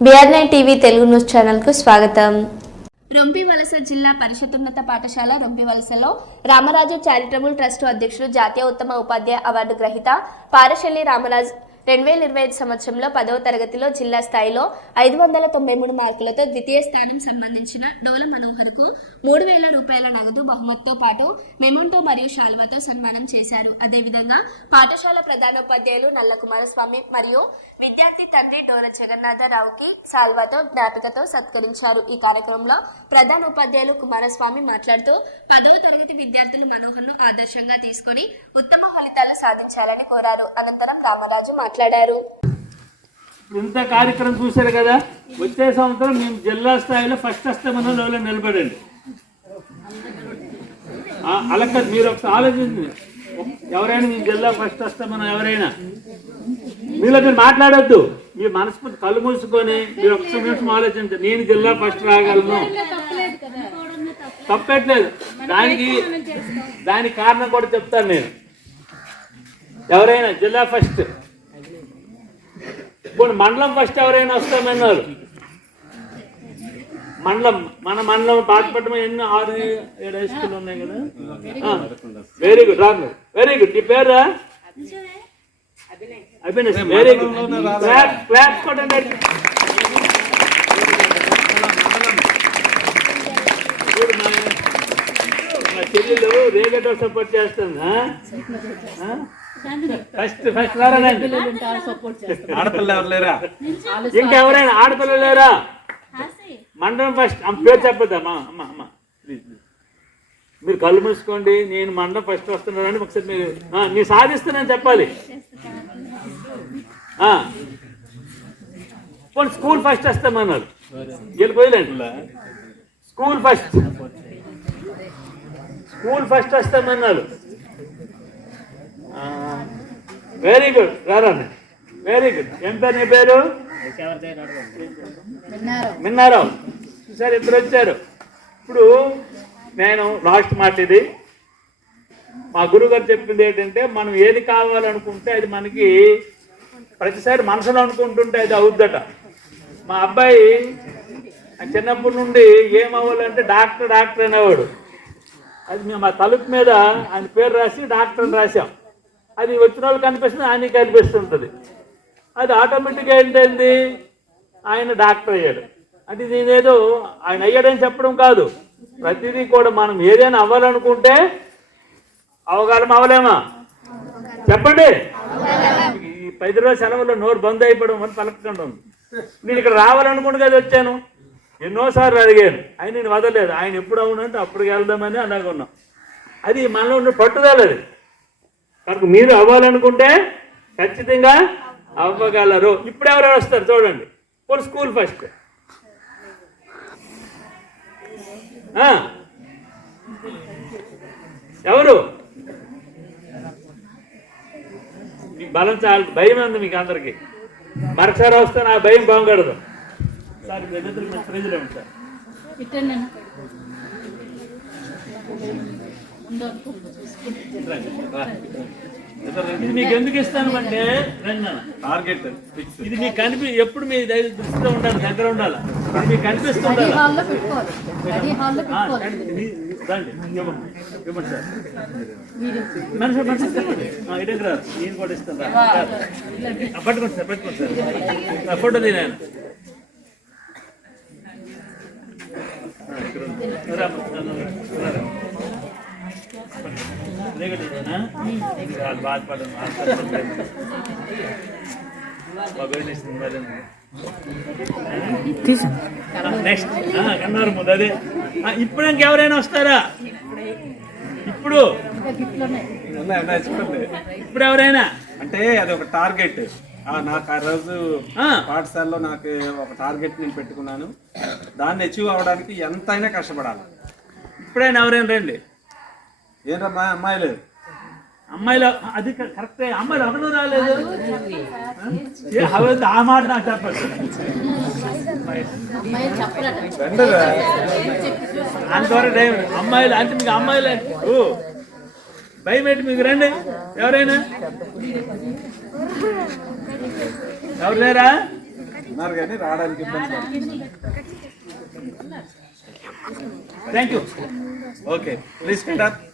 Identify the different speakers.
Speaker 1: BR nine TV Telugu news ఛానల్కు స్వాగతం. రొంపివలస జిల్లా పరిషత్తున్నత పాఠశాల రొంపివలసలో రామరాజు చారిటబుల్ ట్రస్ట్ అధ్యక్షుడు జాతీయ ఉత్తమ ఉపాధ్యాయ అవార్డు గ్రహీత పారశల్లి రామరాజ్ రెండు వేల ఇరవై ఐదు సంవత్సరంలో పదవ తరగతిలో జిల్లా స్థాయిలో ఐదు వందల తొంభై మూడు మార్కులతో ద్వితీయ స్థానం సంబంధించిన డోల మనోహర్కు మూడు వేల రూపాయల నగదు బహుమతితో పాటు మెమోంటో మరియు షాల్వాతో సన్మానం చేశారు. అదేవిధంగా పాఠశాల ప్రధానోపాధ్యాయులు నల్ల కుమారస్వామి మరియు విద్యార్థి తండ్రి డోర జగన్నాథరావుకి సాల్వాతో జ్ఞాపికతో సత్కరించారు. ఈ కార్యక్రమంలో ప్రధాన ఉపాధ్యాయులు కుమారస్వామి మాట్లాడుతూ పదవ తరగతి విద్యార్థులు మనోహర్ను ఆదర్శంగా తీసుకొని ఉత్తమ ఫలితాలు సాధించాలని కోరారు. అనంతరం రామరాజు మాట్లాడారు.
Speaker 2: ఇంత కార్యక్రమం చూశారు కదా వచ్చే సంవత్సరం మేము జిల్లా స్థాయిలో ఫస్ట్ అస్తమంలో నిలబడండి. అలా మీరు ఒకసారి ఆలోచించండి. ఎవరైనా మీ జిల్లా ఫస్ట్ వస్తామన్న ఎవరైనా? మీలో మీరు మాట్లాడొద్దు. మీ మనస్ఫూర్తి కళ్ళు మూసుకొని మీరు ఒక్క నిమిషం ఆలోచించండి. నేను జిల్లా ఫస్ట్ రాగలను. తప్పట్లేదు. దానికి దానికి కారణం కూడా చెప్తాను నేను. ఎవరైనా జిల్లా ఫస్ట్. ఇప్పుడు మండలం ఫస్ట్ ఎవరైనా వస్తామన్నారు. మండలం మన మండలం పాతపట్నం ఎన్ని ఆరు ఏడు హై స్కూల్ ఉన్నాయి కదా? వెరీ గుడ్ రాను వెరీ గుడ్ నీ పేరు Abhinay. Very good clap clap కొట్టండి. మా చెల్లెలు రేగటో సపోర్ట్ చేస్తుంది ఫస్ట్ ఫస్ట్
Speaker 3: ఆడపిల్ల ఎవరు లేరా?
Speaker 2: ఇంకెవరైనా ఆడపిల్లలు లేరా? మండలం ఫస్ట్ అమ్మ పేరు చెప్పొద్దమ్మా అమ్మ అమ్మ ప్లీజ్ మీరు కళ్ళు మూసుకోండి నేను మండలం ఫస్ట్ వస్తున్నానని ఒకసారి మీరు ఆ, మీరు సాధిస్తున్నాను చెప్పాలి. ఆ. పోనీ స్కూల్ ఫస్ట్ వస్తామన్నారు. వెళ్ళిపోయలేండి స్కూల్ ఫస్ట్. స్కూల్ ఫస్ట్ వస్తామన్నారు. వెరీ గుడ్ రారా వెరీ గుడ్ ఏం పేరు నీ పేరు? విన్నారావు. చూసారు ఇద్దరు వచ్చారు. ఇప్పుడు నేను లాస్ట్ మాట ఇది. మా గురుగారు చెప్పింది ఏంటంటే మనం ఏది కావాలనుకుంటే అది మనకి ప్రతిసారి మనసులో అనుకుంటుంటే అది అవుద్దట. మా అబ్బాయి చిన్నప్పటి నుండి ఏమవ్వాలంటే డాక్టర్ డాక్టర్ అనేవాడు. అది మేము ఆ తలుపు మీద ఆయన పేరు రాసి డాక్టర్ అని రాసాం అది వచ్చిన వాళ్ళు కనిపిస్తుంది ఆయన కనిపిస్తుంటుంది అది ఆటోమేటిక్గా ఏంటంది ఆయన డాక్టర్ అయ్యాడు. అంటే నేనేదో ఆయన అయ్యాడని చెప్పడం కాదు. ప్రతిదీ కూడా మనం ఏదైనా అవ్వాలనుకుంటే అవగాహన అవ్వలేమా? చెప్పండి. ఈ పది రోజుల సెలవుల్లో నోరు బంద్ అయిపోవడం అని పలకకుండా ఉంది. నేను ఇక్కడ రావాలనుకుంటే కదా వచ్చాను. ఎన్నోసార్లు అడిగాను. ఆయన నేను వదలలేదు. ఆయన ఎప్పుడు అవునంటే అప్పుడు వెళ్దామని అలాగున్నాం అది మనలో ఉన్న పట్టుదల అది కనుక మీరు అవ్వాలనుకుంటే ఖచ్చితంగా అవ్వగలరు. ఇప్పుడు ఎవరెవరు వస్తారు చూడండి. పోనీ స్కూల్ ఫస్ట్. ఆ. ఎవరు? మీ బలం చాలా భయం ఉంది మీకు అందరికి. మరొకసారి వస్తే నా భయం బాగుపడదు సార్ ఫ్రిడ్జ్లో ఉంటారు ఇది మీకు ఎందుకు ఇస్తాను అంటే.
Speaker 3: టార్గెట్ ఫిక్స్
Speaker 2: ఇది మీకు కనిపి ఎప్పుడు మీ దగ్గర దృష్టిలో ఉండాలి దగ్గర ఉండాలి. ఇది మీకు కనిపిస్తుండాలి ఇవ్వండి. సార్. మనిషి మనిషి చెప్పండి. ఆ, ఇటుకు రా నేను కూడా ఇస్తాను పట్టుకోండి సార్ పట్టుకోండి సార్. ఫోటో. ఆ, ఇక్కడ వాళ్ళు మరి. నెక్స్ట్ కన్నారు ముందు అదే. ఇప్పుడు ఇంకెవరైనా వస్తారా? ఇప్పుడు? ఇప్పుడు ఎవరైనా?
Speaker 3: అంటే అది ఒక టార్గెట్. ఆ, నాకు ఆ రోజు. పాఠశాలలో నాకు ఒక టార్గెట్ నేను పెట్టుకున్నాను. దాన్ని అచీవ్ అవ్వడానికి ఎంతైనా కష్టపడాలి.
Speaker 2: ఇప్పుడైనా ఎవరైనా రండి.
Speaker 3: ఏంటమ్మా అమ్మాయిలు?
Speaker 2: అమ్మాయిలు అది కరెక్టే. అమ్మాయిలు ఒకరు రాలేదు? ఏ, అవైతే ఆ మాట నాకు చెప్పండి. అంతవరకు అమ్మాయిలు అంటే మీకు అమ్మాయిలు. ఓ భయం ఏంటి మీకు? రండి. ఎవరైనా? ఎవరు లేరా
Speaker 3: ఉన్నారు కానీ రావడానికి
Speaker 2: thank you
Speaker 3: okay please conduct